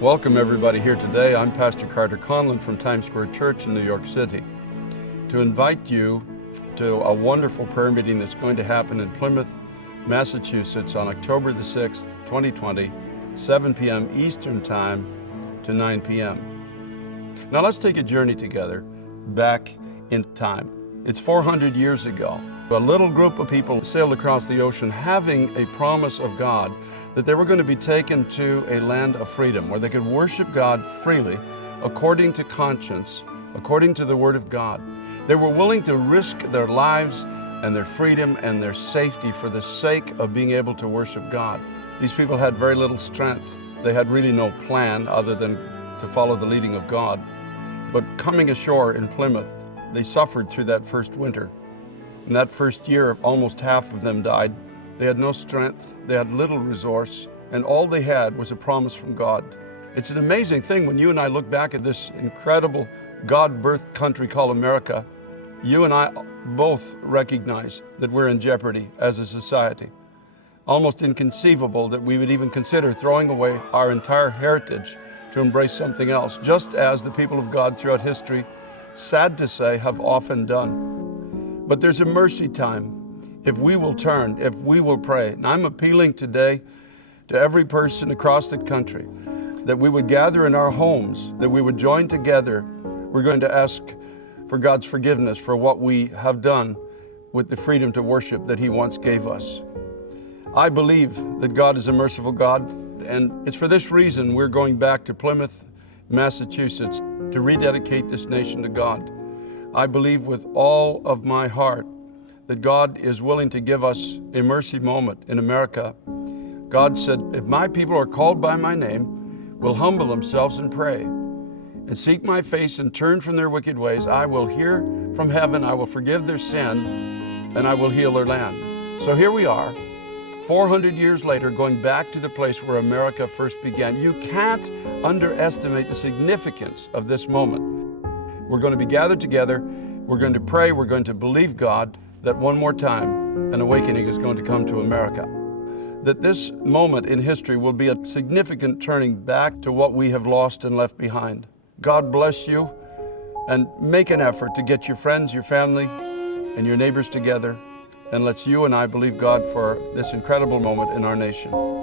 Welcome everybody here today. I'm Pastor Carter Conlon from Times Square Church in New York City to invite you to a wonderful prayer meeting that's going to happen in Plymouth, Massachusetts on October the 6th, 2020, 7 p.m. Eastern Time to 9 p.m. Now let's take a journey together back in time. It's 400 years ago. A little group of people sailed across the ocean having a promise of God that they were going to be taken to a land of freedom where they could worship God freely according to conscience, according to the Word of God. They were willing to risk their lives and their freedom and their safety for the sake of being able to worship God. These people had very little strength. They had really no plan other than to follow the leading of God. But coming ashore in Plymouth, they suffered through that first winter. In that first year, almost half of them died. They had no strength, they had little resource, and all they had was a promise from God. It's an amazing thing when you and I look back at this incredible God-birthed country called America. You and I both recognize that we're in jeopardy as a society. Almost inconceivable that we would even consider throwing away our entire heritage to embrace something else, just as the people of God throughout history, sad to say, have often done. But there's a mercy time if we will turn, if we will pray. And I'm appealing today to every person across the country that we would gather in our homes, that we would join together. We're going to ask for God's forgiveness for what we have done with the freedom to worship that He once gave us. I believe that God is a merciful God, and it's for this reason we're going back to Plymouth, Massachusetts to rededicate this nation to God. I believe with all of my heart that God is willing to give us a mercy moment in America. God said, if my people are called by my name, will humble themselves and pray, and seek my face and turn from their wicked ways, I will hear from heaven, I will forgive their sin, and I will heal their land. So here we are, 400 years later, going back to the place where America first began. You can't underestimate the significance of this moment. We're going to be gathered together, we're going to pray, we're going to believe God that one more time an awakening is going to come to America. That this moment in history will be a significant turning back to what we have lost and left behind. God bless you, and make an effort to get your friends, your family, and your neighbors together, and let's you and I believe God for this incredible moment in our nation.